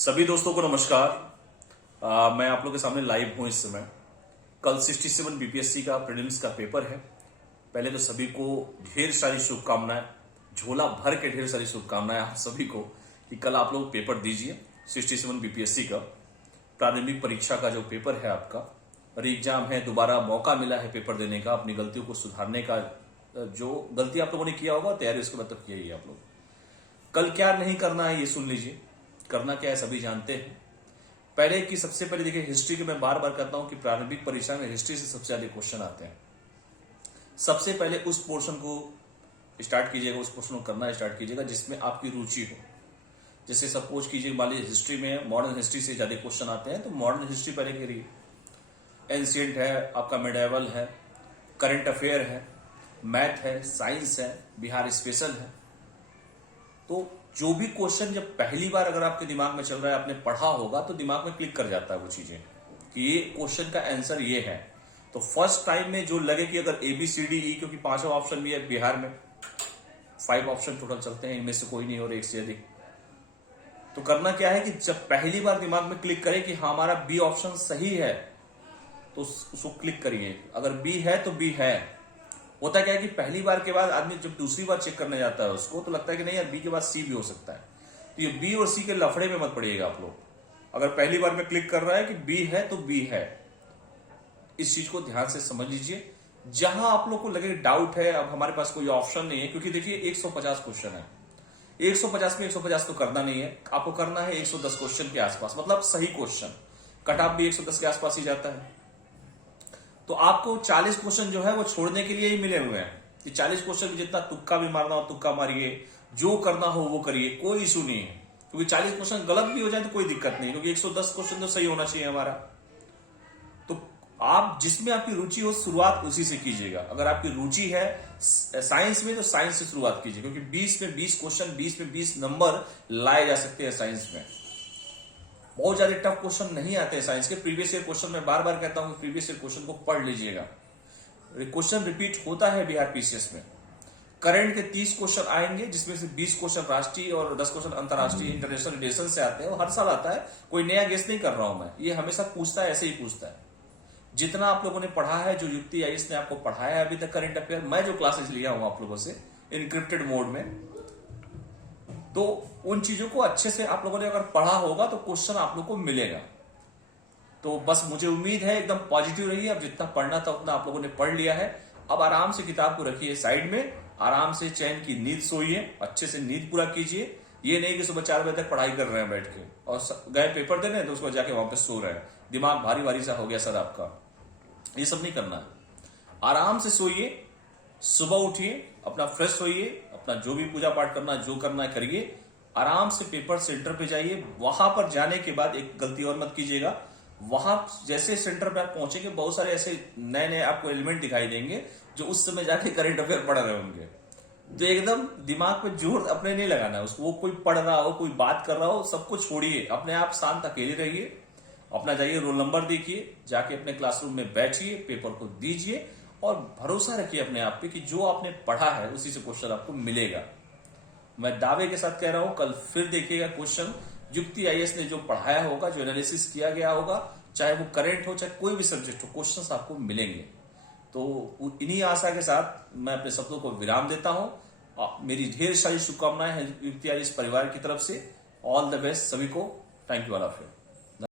सभी दोस्तों को नमस्कार। मैं आप लोगों के सामने लाइव हूं इस समय। कल 67 बीपीएससी का प्रीलिम्स का पेपर है। पहले तो सभी को ढेर सारी शुभकामनाएं, झोला भर के ढेर सारी शुभकामनाएं आप सभी को कि कल आप लोग पेपर दीजिए। 67 बीपीएससी का प्रारंभिक परीक्षा का जो पेपर है आपका री एग्जाम है, दोबारा मौका मिला है पेपर देने का, अपनी गलतियों को सुधारने का। जो गलती आप लोगों ने किया होगा तैयारी उसके मतलब किया ही आप लोग। कल क्या नहीं करना है ये सुन लीजिए। करना क्या है सभी जानते हैं। पहले की सबसे पहले देखिए, हिस्ट्री के मैं बार बार कहता हूं कि प्रारंभिक परीक्षा में हिस्ट्री से सबसे ज्यादा क्वेश्चन आते हैं। सबसे पहले उस पोर्शन को स्टार्ट कीजिएगा, उस पोर्शन को करना स्टार्ट कीजिएगा जिसमें आपकी रुचि हो। जैसे सपोज कीजिए मान लीजिए हिस्ट्री में मॉडर्न हिस्ट्री से ज्यादा क्वेश्चन आते हैं तो मॉडर्न हिस्ट्री पहले करिए। एंशिएंट है, आपका मेडिएवल है, करंट अफेयर है, मैथ है, साइंस है, बिहार स्पेशल है। तो जो भी क्वेश्चन जब पहली बार अगर आपके दिमाग में चल रहा है, आपने पढ़ा होगा तो दिमाग में क्लिक कर जाता है वो चीजें कि ये क्वेश्चन का आंसर ये है। तो फर्स्ट टाइम में जो लगे कि अगर ABCDE, क्योंकि 5 ऑप्शन भी है बिहार में, 5 ऑप्शन टोटल चलते हैं, इनमें से कोई नहीं और एक से अधिक। तो करना क्या है कि जब पहली बार दिमाग में क्लिक करे कि हाँ हमारा बी ऑप्शन सही है तो उसको क्लिक करिए। अगर बी है तो बी है। होता क्या है कि पहली बार के बाद आदमी जब दूसरी बार चेक करने जाता है उसको तो लगता है कि नहीं यार बी के बाद सी भी हो सकता है। तो ये बी और सी के लफड़े में मत पड़िएगा आप लोग। अगर पहली बार में क्लिक कर रहा है कि बी है तो बी है, इस चीज को ध्यान से समझ लीजिए। जहां आप लोग को लगे डाउट है अब हमारे पास कोई ऑप्शन नहीं है, क्योंकि देखिए 150 क्वेश्चन है, 150 में 150 तो करना नहीं है, आपको करना है 110 क्वेश्चन के आसपास, मतलब सही क्वेश्चन। कट ऑफ भी 110 के आसपास ही जाता है। तो आपको 40 क्वेश्चन जो है वो छोड़ने के लिए ही मिले हुए हैं कि 40 क्वेश्चन में जितना तुक्का भी मारना हो तुक्का मारिए, जो करना हो वो करिए, कोई इशू नहीं है। क्योंकि 40 क्वेश्चन गलत भी हो जाए तो कोई दिक्कत नहीं, क्योंकि 110 क्वेश्चन तो सही होना चाहिए हमारा। तो आप जिसमें आपकी रुचि हो शुरुआत उसी से कीजिएगा। अगर आपकी रुचि है साइंस में तो साइंस से शुरुआत कीजिए, क्योंकि 20 में 20 क्वेश्चन, 20 में 20 नंबर लाए जा सकते हैं साइंस में। बहुत ज्यादा टफ क्वेश्चन नहीं आते हैं साइंस के। प्रीवियस ईयर क्वेश्चन मैं बार बार कहता हूं कि प्रीवियस ईयर क्वेश्चन को पढ़ लीजिएगा। क्वेश्चन रिपीट होता है बिहार पीसीएस में। करंट के 30 क्वेश्चन आएंगे जिसमें से 20 क्वेश्चन राष्ट्रीय और 10 क्वेश्चन अंतरराष्ट्रीय इंटरनेशनल रिलेशन से आते हैं। वो हर साल आता है, कोई नया गेस नहीं कर रहा हूं मैं, ये हमेशा पूछता है, ऐसे ही पूछता है। जितना आप लोगों ने पढ़ा है, जो युक्ति आईएएस ने आपको पढ़ाया है अभी तक करंट अफेयर, मैं जो क्लासेस लिया हूं आप लोगों से इनक्रिप्टेड मोड में, तो उन चीजों को अच्छे से आप लोगों ने अगर पढ़ा होगा तो क्वेश्चन आप लोग को मिलेगा। तो बस मुझे उम्मीद है एकदम पॉजिटिव रहिए। अब जितना पढ़ना था उतना आप लोगों ने पढ़ लिया है। अब आराम से किताब को रखिए साइड में, आराम से चैन की नींद सोइए, अच्छे से नींद पूरा कीजिए। ये नहीं कि सुबह 4 बजे तक पढ़ाई कर रहे हैं बैठ के और गए पेपर देने तो उसको जाके वहां पे सो रहे हैं, दिमाग भारी भारी सा हो गया सर आपका। ये सब नहीं करना है। आराम से सोइए, सुबह उठिए, अपना फ्रेश होइए, अपना जो भी पूजा पाठ करना जो करना है करिए, आराम से पेपर सेंटर पे जाइए। वहां पर जाने के बाद एक गलती और मत कीजिएगा, वहां जैसे सेंटर पे आप पहुंचेंगे बहुत सारे ऐसे नए नए आपको एलिमेंट दिखाई देंगे जो उस समय जाके करंट अफेयर पढ़ रहे होंगे। तो एकदम दिमाग पे जोर अपने नहीं लगाना है उसको। वो कोई पढ़ रहा हो, कोई बात कर रहा हो, सबको छोड़िए, अपने आप शांत अकेले रहिए। अपना जाइए, रोल नंबर देखिए, जाके अपने क्लासरूम में बैठिए, पेपर को दीजिए और भरोसा रखिए अपने आप पे कि जो आपने पढ़ा है उसी से क्वेश्चन आपको मिलेगा। मैं दावे के साथ कह रहा हूं, कल फिर देखिएगा क्वेश्चन युक्ति आईएएस ने जो पढ़ाया होगा, जो एनालिसिस किया गया होगा, चाहे वो करंट हो चाहे कोई भी सब्जेक्ट हो, क्वेश्चंस आपको मिलेंगे। तो इन्हीं आशा के साथ मैं अपने शब्दों को विराम देता हूं। मेरी ढेर सारी शुभकामनाएं हैं युक्ति आईएएस परिवार की तरफ से। ऑल द बेस्ट सभी को। Thank you all of you.